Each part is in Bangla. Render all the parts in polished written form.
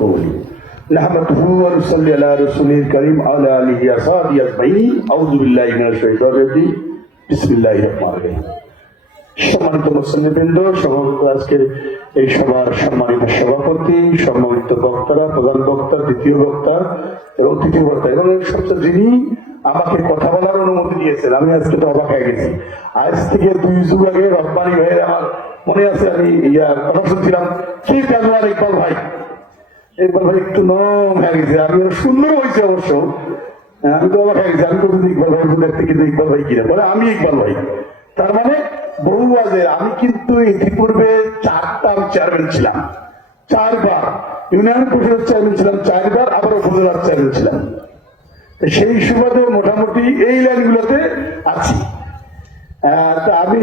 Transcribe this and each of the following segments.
করি নাহমাদুহু ওয়া নুসাল্লি আলা রাসূলিল কারীম আলা আলিহি ওয়া সাহবিহি আজমাইন আউযু বিল্লাহি মিনাশ শাইতানির রাজিম বিসমিল্লাহির রহমানির রহিম। সম্মানিত মুসলিমবৃন্দ, সমগ্র আজকের এই সভার সম্মানিত সভাপতি, সম্মানিত বক্তারা, প্রধান বক্তা, দ্বিতীয় বক্তা, অতিথি বক্তা এবং সবচেয়ে যিনি আমাকে কথা বলার অনুমতি দিয়েছেন, আমি আজকে তো অবাক হয়ে গেছি। আজ থেকে 2 যুগ আগে রব্বানি ভাইয়ের আমার মনে আছে, আমি কথা শুনছিলাম কি কাজওয়ার ইকবাল ভাই একটু নরম হয়ে গেছে, আমি সুন্দর হয়েছে অবশ্য, আমি তো অবাক হয়ে গেছি। আমি তো ইকবাল ভাই দেখতে, কিন্তু ইকবাল ভাই কিনা বলে আমি ইকবাল ভাই, তার মানে বহু বাজে। আমি কিন্তু ইতিপূর্বে 4টা চেয়ারম্যান ছিলাম, 4বার ইউনিয়ন পরিষদের চেয়ারম্যান ছিলাম, 4বার আবার উপজেলার চেয়ারম্যান ছিলাম। সেই সুবাদে মোটামুটি এই লাইনগুলোতে আছি। আমি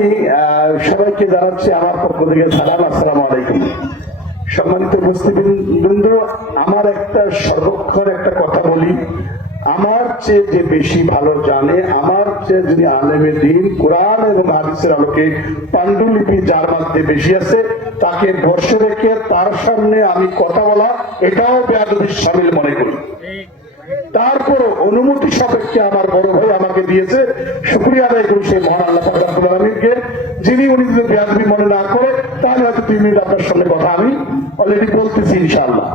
সবাইকে জানাচ্ছি আমার পক্ষ থেকে সালাম, আসসালামু আলাইকুম। সম্মানিত উপস্থিতবৃন্দ, আমার একটা সর্বক্ষণ একটা কথা বলি, আমার চেয়ে যে বেশি ভালো জানে, আমার চেয়ে যদি আলেমে দ্বীন কোরআন এবং হাদিসের আলোকে পাণ্ডুলিপি যার মধ্যে বেশি আছে, তাকে বসে রেখে তার সামনে আমি কথা বলা এটাও বেয়াদবির শামিল মনে করি। তারপর অনুমতি সাপেক্ষে আমার বড় ভাই আমাকে দিয়েছে, শুকরিয়া আদায় করি সেই মহান আল্লাহ পাক রব্বুল আলামিনকে, যিনি উনি যদি বেয়াদবি মনে না করে তাহলে হয়তো 2 মিনিট আপনার সামনে কথা আমি অলরেডি বলতেছি ইনশাআল্লাহ।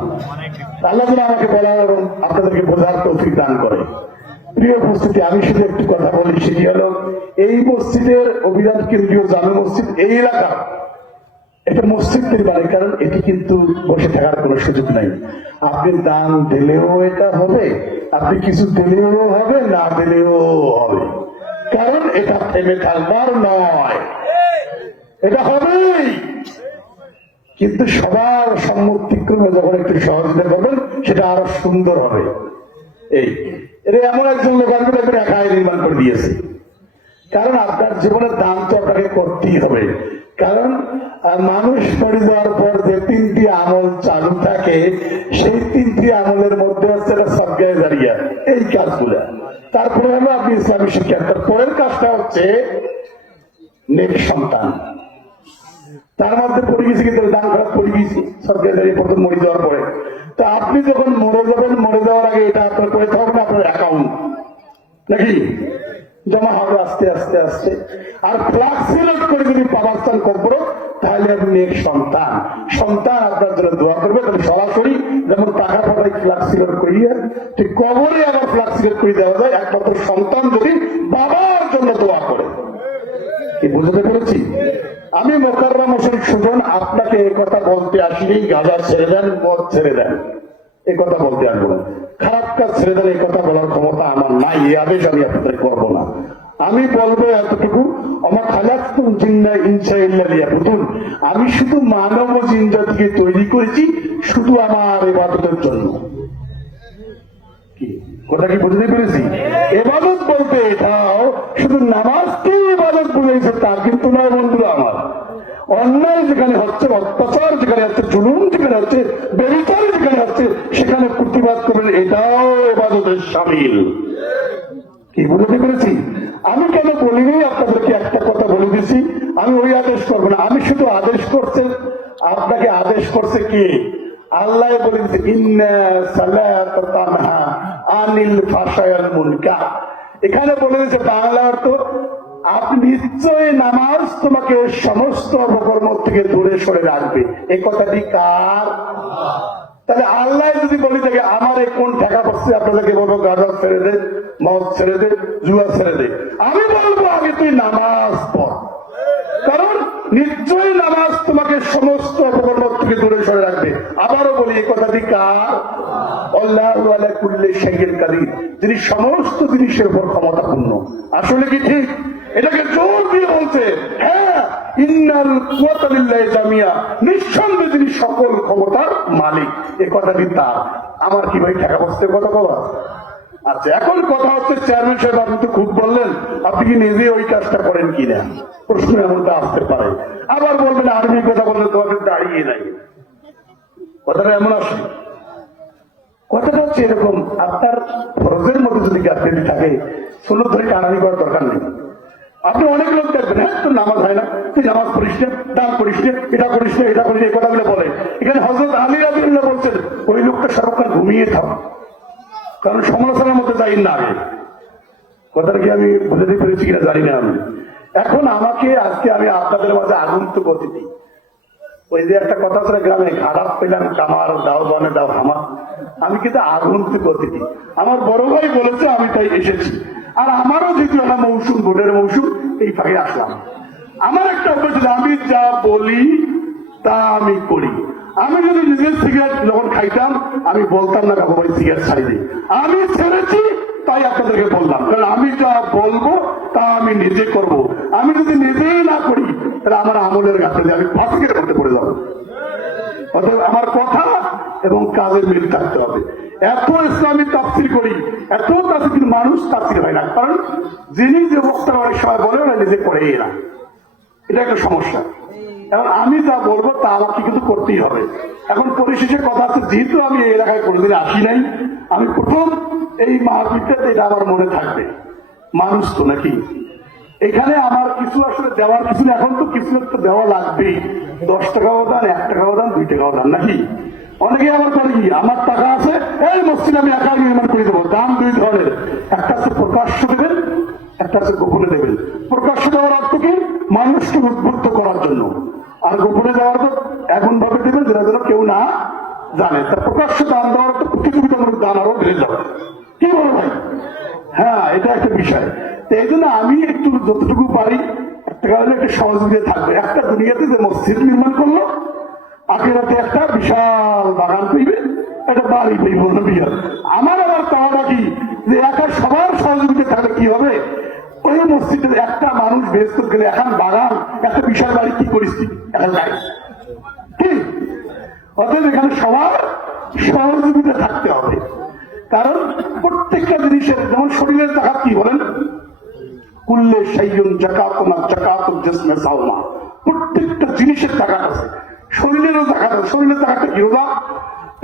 আল্লাহ যেন আমাকে বলার এবং আপনাদেরকে বোঝার তৌফিক দান করে। প্রিয় উপস্থিতি, আমি শুধু একটু কথা বলি, সেটি হলো এই মসজিদের অভিযান কেন্দ্রীয় জামে মসজিদ এই এলাকা এটা মসজিদ নির্মাণে, কারণ এটি কিন্তু বসে থাকার কোনো সুযোগ নাই। আপনি দান দিলেও এটা হবে, আপনি কিছু দিলেও হবে, না দিলেও হবে, কারণ এটা থেমে থাকবার নয়, এটা হবেই। কিন্তু সবার সম্মতিক্রমে যখন একটু সহযোগিতা করবেন সেটা আরো সুন্দর হবে। এটা এমন একজন লোক আসবে একাই নির্মাণ করে দিয়েছে, কারণ আপনার জীবনের দান তো আপনাকে করতেই হবে। কারণ মানুষ মরে যাওয়ার পর যে 3টি আমল চালু থাকে, সেই 3টি আমলের মধ্যে হচ্ছে সদকায়ে জারিয়া, এই কাজগুলা। তারপরে হলো আপনি ইসলামী শিক্ষা, পরের কাজটা হচ্ছে নেক সন্তান। তার মধ্যে পড়ে গেছি, কিন্তু দান খারাপ পড়ে গেছি সরকারি জারিয়া প্রথম মরে যাওয়ার পরে। তো আপনি যখন মরে যাবেন, মরে যাওয়ার আগে এটা আপনার করে থাকবে না আপনার অ্যাকাউন্ট, নাকি জমা হবে আস্তে আস্তে আস্তে। আর ফ্লাক্সিলেট করে যদি পাবাস্থান করবো, তাহলে আপনি এক সন্তান আপনার জন্য দোয়া করবে। তাহলে সরাসরি যেমন টাকা পাঠাই ফ্লাক্সিলেট করিয়ে, ঠিক কবরে আবার ফ্লাক্সিলেট করে দেওয়া যায়, একমাত্র সন্তান যদি বাবার জন্য দোয়া করে। কি বুঝতে পেরেছি? আমি মোকাররম হোসেন সুজন আপনাকে এই কথা বলতে আসিনি গাঁজা ছেড়ে দেন, মদ ছেড়ে দেন, এই কথা বলতে আসবো না। খারাপ কাজ ছেড়ে দেন এই কথা বলার ক্ষমতা আমার নাই, এই আদেশ আমি আপনাদের করবো না। আমি বলবো এতটুকু, আমার খালাক্তুম জিন্না ইনসা ইল্লা লিয়াবুদুন, আমি শুধু মানব ও জিন জাতিকে তৈরি করেছি শুধু আমার ইবাদতের জন্য। কথা কি বুঝতে পেরেছি? ইবাদত বলতে এটাও শুধু নামাজকে ইবাদত বুঝেছে তা কিন্তু নয় বন্ধুরা আমার। অন্যায় যেখানে হচ্ছে, অত্যাচার যেখানে হচ্ছে, জুলুম যেখানে হচ্ছে, ব্যভিচার যেখানে হচ্ছে, সেখানে প্রতিবাদ করবেন, এটাও ইবাদতের শামিল। কি বুঝতে পেরেছি? আমি কেন বলিনি আপনাদেরকে একটা কথা বলে দিছি, আমি ওই আদেশ করবো না, আমি শুধু আদেশ করছে, আপনাকে আদেশ করছে কি আল্লাহ বলে দিচ্ছে ইন্না সালাতা তানহা আনিল ফাহশাইল মুনকার। এখানে বলে দিচ্ছে বাংলা অর্থ, আপনি নিশ্চয়ই নামাজ তোমাকে সমস্ত অপকর্ম থেকে দূরে সরে রাখবে। এই কথাটি কার? তাহলে আল্লাহ যদি বলি থাকে আমার কোন টাকা পড়ছে, আপনাদেরকে বলবো গাঁজা ছেড়ে দে, মদ ছেড়ে দে, জুয়া ছেড়ে দে। আমি বলবো আগে তুই নামাজ পড়, কারণ নিশ্চয়ই নামাজ তোমাকে সমস্ত অপকর্ম থেকে দূরে সরে রাখবে। আবারও বলি এই কথাটি কার? আল্লাহু আলা কুল্লি শাইইন কাদির, যিনি সমস্ত জিনিসের উপর ক্ষমতাপূর্ণ। আসলে কি ঠিক? এটাকে জোর দিয়ে বলছে, হ্যাঁ ইন্নাল কুওয়াতা লিল্লাহি জামিয়া, নিঃসন্দেহে যিনি সকল ক্ষমতার মালিক। এই কথাটি তার। আমার কি ভাই টাকা পড়ছে কথা বলা? আচ্ছা, এখন কথা হচ্ছে চেয়ারম্যান সাহেব আপনি তো খুব বললেন, আপনি কি নিজে ওই কাজটা করেন কিনা প্রশ্ন এমনটা আসতে পারে। আবার বলবেন আর্মির কথা বললে তোমাদের দাঁড়িয়ে নাই, কথাটা এমন আসে। কথাটা হচ্ছে এরকম, আপনার ফরজের মধ্যে যদি গাফিলতি থাকে, সুন্নত ধরে টানানি করার দরকার নেই। আপনি অনেক লোক দেখবেন, হ্যাঁ তোর নামাজ হয় না, তুই নামাজ করিস না, দান করিস না, এটা করিস না, এটা করিস না, এই কথাগুলো বলে। এখানে হযরত আলী রাদিয়াল্লাহু আনহু বলছেন, ওই লোক ঘুমিয়ে থাকো, কারণ সমালোচনার মধ্যে যাই না। আগে কথাটা কি আমি বুঝাতে পেরেছি কিনা জানি না। আমি এখন আমাকে আজকে আমি আপনাদের মাঝে আগন্তুক অতিথি, ওই যে একটা কথা ছিল গ্রামে, ঘাড়াত পেলাম কামার দাও বনে দাও হামার, আমি কিন্তু আগন্তুক অতিথি। আমার বড় ভাই বলেছে আমি তাই এসেছি। আর আমারও যেহেতু একটা মৌসুম, ভোটের মৌসুম, এই ফাঁকে আসলাম। আমার একটা অভ্যাস ছিল, আমি যা বলি তা আমি করি। আমি যদি নিজের সিগারেট যখন খাইতাম আমি বলতাম না কাকু ভাই সিগারেট ছাড়ি দিই, আমি ছেড়েছি তাই আপনাদেরকে বললাম। কারণ আমি যা বলবো তা আমি নিজে করব। আমি যদি নিজেই না করি তাহলে আমার আমলের গাছে আমি ফাঁসিকের মধ্যে পড়ে যাবো। অর্থাৎ আমার কথা এবং কাজের মিল থাকতে হবে। এত ইসলামী তাফসীর করি, এত তাফসীর, মানুষ তাফসীর হয় না, কারণ যিনি যে বক্তারা অনেক সময় বলে ওরা নিজে করেই না। এটা একটা সমস্যা। এখন আমি যা বলবো তা আমাকে কিন্তু করতেই হবে। এখন পরিশেষে কথা হচ্ছে, যেহেতু আমি এই এলাকায় কোনোদিন আসি নাই, আমি প্রথম এই মাহফিলটাতে এটা আমার মনে থাকবে। মানুষ তো নাকি এখানে আমার কিছু আসলে দেওয়ার কিছু, এখন তো কিছু একটা দেওয়া লাগবেই। 10 টাকাও দান, 1 টাকাও দান, 2 টাকাও দান নাকি। অনেকে আবার করে কি, আমার টাকা আছে এই মসজিদ আমি একা নির্মাণ করে দেবো। দান 2 ধরনের, একটা হচ্ছে প্রকাশ্য দেবেন, একটা হচ্ছে গোপনে দেবেন। প্রকাশ্য দেওয়ার অর্থ কি, মানুষকে উদ্বুদ্ধ করার জন্য। আর গোপনে দেওয়ার তো এমন ভাবে দেবেন যেটা যেন কেউ না জানে। তার প্রকাশ্য দান দেওয়ার তো প্রতিযোগিতামূলক দান আরো বেড়ে যাবে। কি বলো ভাই? হ্যাঁ, এটা একটা বিষয়। তো এই জন্য আমি একটু যতটুকু পারি একটা কারণে একটা সহযোগিতা থাকবে। একটা দুনিয়াতে যে মসজিদ নির্মাণ করলো, আখেরাতে একটা বিশাল বাগান পেইবে, একটা বাড়ি পেইব না বিহার। আমার আবার চাওয়াটা কি, যে একা সবার সহযোগিতা থাকলে কি হবে, ওই মসজিদের একটা মানুষ বেশ করে গেলে এখন বাগান, একটা বিশাল বাড়ি কি পরিস্থিতি এখন যায় কি। অতএব এখানে সবার সহযোগিতা থাকতে হবে। কারণ প্রত্যেকটা জিনিসের, যেমন শরীরের জাকাত কি বলেন, কুল্লে শাইউন যাকাতুন যাকাতুল জিসমে সাওমা, প্রত্যেকটা জিনিসের জাকাত আছে, শরীরেরও জাকাত আছে। শরীরের জাকাতটা কি, রোজা।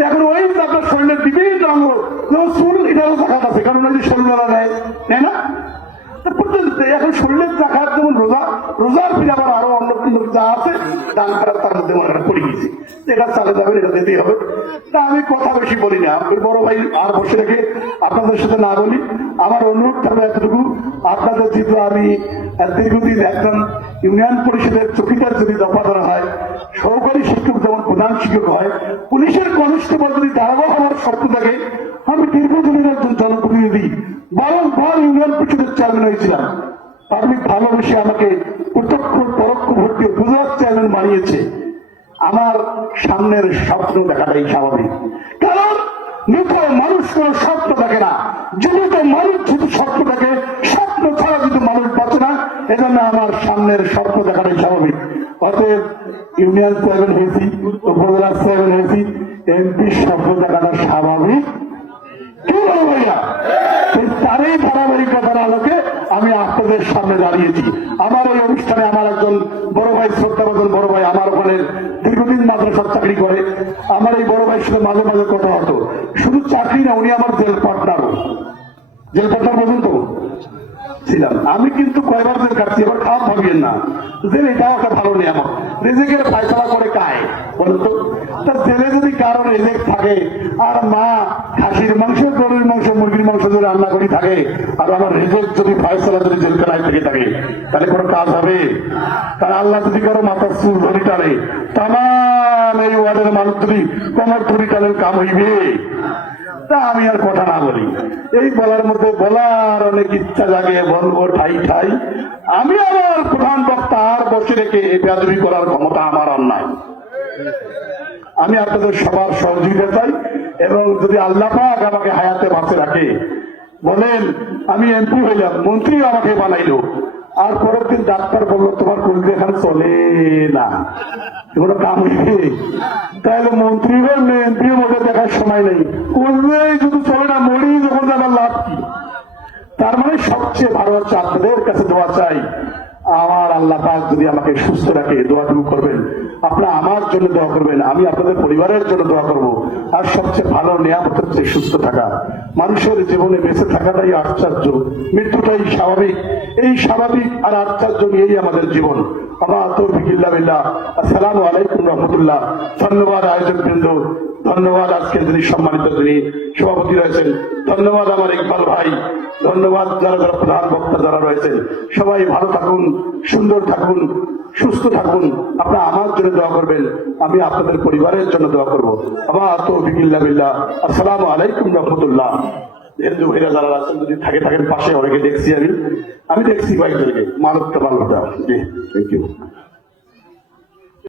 এখন ওই আপনার শরীরের বিভিন্ন অঙ্গ, যেমন চুল, এটারও জাকাত আছে, কারণ ওই যে শরীরেরা নেয় না। এখন শরীরের জাকাত যেমন রোজা, রোজার ফিরে আবার আরো অন্য যা আছে দান করার, তার মধ্যে মনে পড়ে গেছে, এটা চালে যাবে, এটা দিতেই হবে। তা আমি কথা বেশি বলি না, আমি বড় ভাই আর বসে রেখে আপনাদের সাথে না বলি। আমার অনুরোধ থাকবে এতটুকু, আপনাদের যেহেতু আমি দীর্ঘদিন একজন ইউনিয়ন পরিষদের চৌকিদার যদি দফা ধরা হয়, সহকারী শিক্ষক যেমন প্রধান শিক্ষক হয়, পুলিশের কনস্টেবল যদি দারোগা হওয়ার শর্ত থাকে, আমি দীর্ঘদিনের একজন জনপ্রতিনিধি, বারংবার ইউনিয়ন পরিষদের চেয়ারম্যান হয়েছিলাম। পাবলিক ভালোবেসে আমাকে প্রত্যক্ষ পরোক্ষ ভোট দিয়ে গুজরাট চেয়ারম্যান বানিয়েছে। আমার সামনের স্বপ্ন দেখাটাই স্বাভাবিক, কারণ মৃত মানুষ কোন স্বপ্ন দেখে না, জীবিত মানুষ যদি স্বপ্ন দেখে, স্বপ্ন ছাড়া যদি মানুষ বাঁচে না। এজন্য আমার সামনের স্বপ্ন দেখাটাই স্বাভাবিক। অতএব ইউনিয়ন চেয়ারম্যান হয়েছি, উপজেলা চেয়ারম্যান হয়েছি, এমপি স্বপ্ন দেখাটা স্বাভাবিক। কি বলো ভাইয়া? তারই ধারাবাহিকতার আলোকে আমি আপনাদের সামনে দাঁড়িয়েছি। আমার এই অনুষ্ঠানে আমার একজন বড় ভাই, শ্রদ্ধাভাজন বড় ভাই, আমার ওখানে দীর্ঘদিন মাদ্রাসার চাকরি করে। আমার এই বড় ভাইয়ের সাথে মাঝে মাঝে কথা হতো। শুধু চাকরি না, উনি আমার জেল পার্টনারও। জেল পার্টনার বলুন তো ছিলাম আমি, কিন্তু কয়বার জেল কাটছি। এবার খারাপ ভাবিয়েন না, জেল এটাও একটা ভালো নিয়ামত। রেজেকের ফায়সালা করে কায় বলুন তো। তার জেলে যদি কারো রেজেক থাকে, আর মা খাসির মাংস, গরুর মাংস, মুরগির মাংস যদি রান্না করি থাকে, আর আমার রেজেক যদি ফায়সালা যদি জেলখানায় থেকে থাকে, তাহলে কোনো কাজ হবে? কারণ আল্লাহ যদি কারো মাথার চুল ধরি টানে, তাম এই ওয়ার্ডের মানুষ যদি কোমর ধরি টানের কাম হইবে। তা আমি আর কথা না বলি, এই বলার মধ্যে বলার অনেক ইচ্ছা জাগে, বলবো ঠাই ঠাই। আমি আমার প্রধান বক্তা আর বসে রেখে এই বেয়াদবি করার ক্ষমতা আমার আর নাই। আমি আপনাদের সবার সহযোগিতা চাই, এবং যদি আল্লাহ পাক আমাকে হায়াতে বাঁচে রাখে, বলেন আমি এমপি হইলাম, মন্ত্রী আমাকে বানাইলো, আর পরের দিন ডাক্তার বললো তোমার কলকে এখানে চলে না, কোনো কাম হইবে, তাহলে মন্ত্রী বললে এমপির মধ্যে দেখার সময় নেই, করলেই যদি চলে না, মরি যখন যাবার লাভ কি? তার মানে সবচেয়ে ভালো হচ্ছে আপনাদের কাছে দোয়া চাই, আমার আল্লাহ পাক যদি আমাকে সুস্থ রাখে, দোয়াটুকু করবেন। আপনারা আমার জন্য দোয়া করবেন, আমি আপনাদের পরিবারের জন্য দোয়া করব। আর সবচেয়ে ভালো নিয়ামত হচ্ছে সুস্থ থাকা। মানুষের জীবনে বেঁচে থাকাটাই আশ্চর্য, মৃত্যুটাই স্বাভাবিক। এই স্বাভাবিক আর আশ্চর্য নিয়েই আমাদের জীবন। আমার তৌফিক ইল্লা বিল্লাহ। আসসালামু আলাইকুম রহমতুল্লাহ। ধন্যবাদ আয়োজক বৃন্দ। ধন্যবাদ আজকের যিনি সম্মানিত যিনি সভাপতি রয়েছেন, ধন্যবাদ আমার ইকবাল ভাই, ধন্যবাদ যারা যারা প্রধান বক্তা যারা রয়েছেন। সবাই ভালো থাকুন, সুন্দর থাকুন, সুস্থ থাকুন। আপনারা আমার জন্য দোয়া করবেন, আমি আপনাদের পরিবারের জন্য দোয়া করবো। আবার তৌফিক ইল্লা বিল্লাহ। আসসালামু আলাইকুম রহমতুল্লাহ। হিন্দু ভাইরা যারা আছেন যদি থাকেন পাশে, অনেকে দেখছি আমি দেখছি কয়েকজনকে মানবতা জি থ্যাংক ইউ।